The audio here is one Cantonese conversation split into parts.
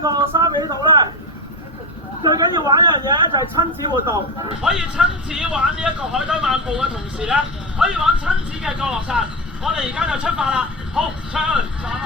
個沙比島咧，最緊要玩一樣嘢咧就係親子活動，可以親子玩呢一個海底漫步嘅同時咧，可以玩親子嘅降落傘。我哋而家就出發啦，好，上去，上去。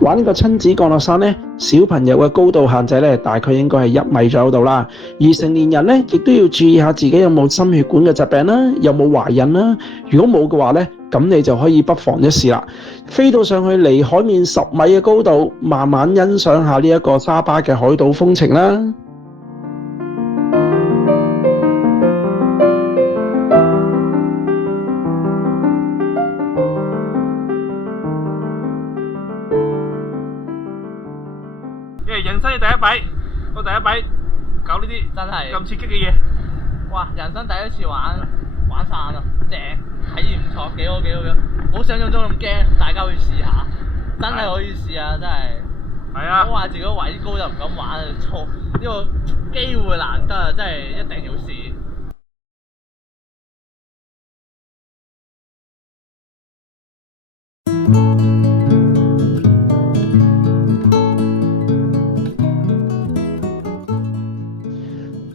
玩呢個親子降落傘呢，小朋友嘅高度限制呢，大概應該係1米左右度啦。而成年人呢，亦都要注意下自己有冇心血管嘅疾病啦，有冇懷孕啦。如果冇嘅話呢，咁你就可以不妨一試啦。飛到上去離海面10米嘅高度，慢慢欣賞下呢一個沙巴嘅海島風情啦。人生嘅第一筆，我第一筆搞呢啲真係咁刺激嘅嘢。哇！人生第一次玩傘啊，正，體驗唔錯，幾好幾好嘅，冇想象中咁驚，大家可以試下，真係可以試啊！真係。係啊。唔好話自己位高就唔敢玩啊！錯，呢個機會難得啊，真係一定要試。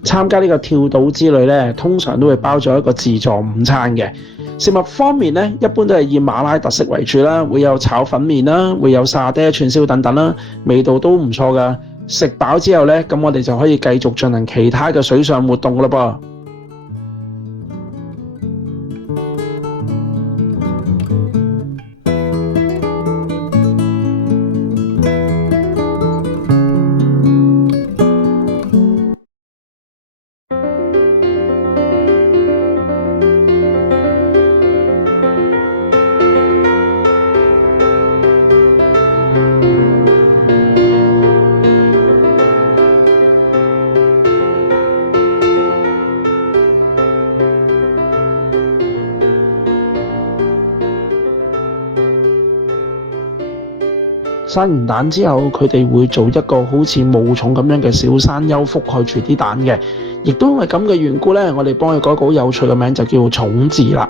參加呢個跳島之旅呢，通常都會包咗一個自助午餐嘅。食物方面呢，一般都係以馬拉特色為主啦，會有炒粉麵啦，會有沙爹串燒等等啦，味道都唔錯㗎。食飽之後呢，咁我哋就可以繼續進行其他嘅水上活動㗎喇噃。生完蛋之後，佢哋會做一個好似霧囪咁樣嘅小山丘覆蓋住啲蛋嘅，亦都因為咁嘅緣故呢，我哋幫佢改個好有趣嘅名，就叫囪字啦。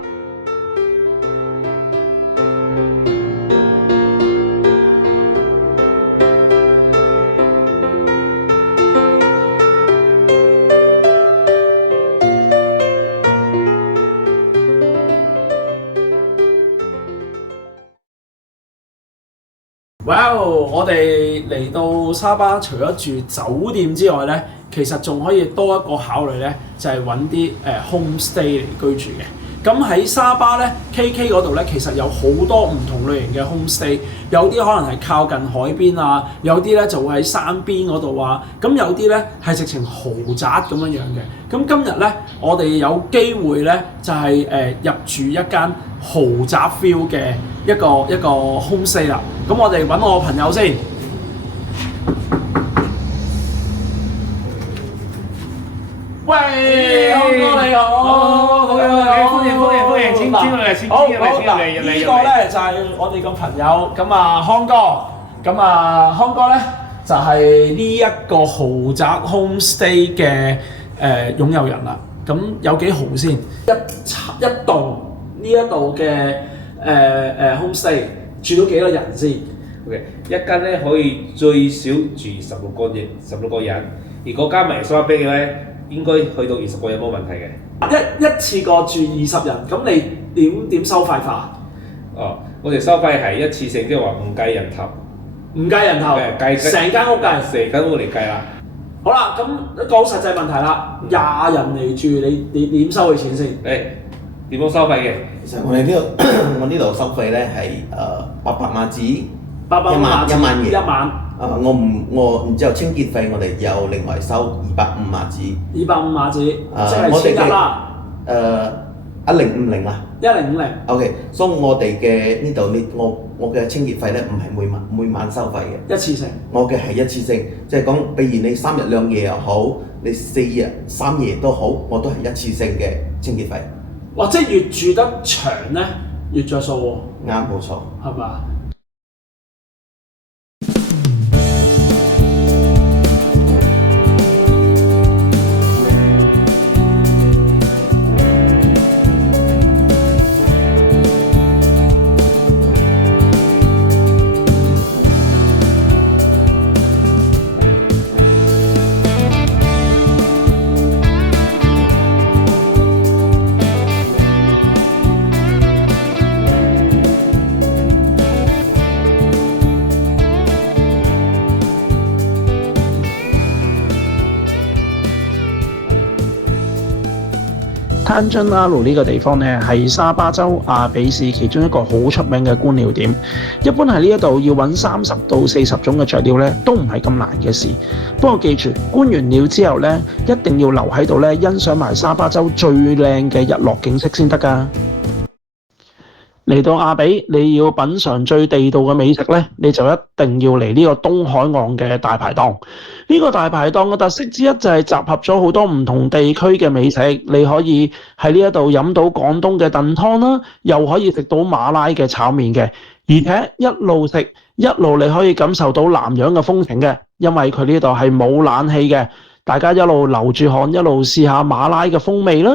哇！我哋嚟到沙巴，除咗住酒店之外呢，其實仲可以多一個考慮呢，就係揾啲homestay 嚟居住嘅。咁喺沙巴呢 KK 嗰度呢，其實有好多唔同類型嘅 homestay，有啲可能係靠近海邊啊，有啲呢就會喺山邊嗰度啊，咁有啲呢係直情豪宅咁樣嘅。咁今日呢，我哋有機會呢，就係入住一間豪宅 feel 嘅一個 homestay 啦。咁我哋揾我朋友先。喂，康哥你好，好，歡迎，請入嚟。呢個咧就係我哋個朋友，咁啊康哥，咁啊康哥咧就係呢一個豪宅 homestay 嘅擁有人啦。咁有幾豪先？一棟呢一度嘅homestay 住到幾多人先 ？OK， 一間咧可以最少住16個人，如果加埋沙比嘅咧，應該去到20個人冇問題嘅。一次過住20人，咁你點收費法？哦，我哋收費係一次性，即係話唔計人頭。唔計人頭，成間屋計。成間屋嚟計啦。好啦，咁講實際問題啦，20人嚟住，你點收佢錢先？點樣收費嘅？其實我哋呢度收費咧係800馬紙，800馬紙一晚。一晚。然之後清潔費我哋有另外收250馬紙。250馬紙，即係11啦。1050啦。1050。OK， 所以我哋嘅呢度我嘅清潔費咧唔係每晚收費嘅。一次性。我嘅係一次性，即係講，比如你3日2夜又好，你4日3夜都好，我都係一次性嘅清潔費。哇！即係越住得長咧，越着數喎。啱，冇錯。係嘛？ Panjanaru 呢個地方呢，係沙巴州亞比市其中一個好出名嘅觀鳥點。一般喺呢一度要揾30到40種嘅雀鳥呢，都唔係咁難嘅事。不過記住，觀完鳥之後呢，一定要留喺度呢，欣賞埋沙巴州最靚嘅日落景色先得㗎。嚟到亞比，你要品嚐最地道嘅美食呢，你就一定要嚟呢個東海岸嘅大排檔。呢個大排檔嘅特色之一就係集合咗好多唔同地區嘅美食，你可以喺呢一度飲到廣東嘅燉湯啦，又可以食到馬拉嘅炒麵嘅，而且一路食一路你可以感受到南洋嘅風情嘅，因為佢呢度係冇冷氣嘅，大家一路流住汗一路試下馬拉嘅風味啦。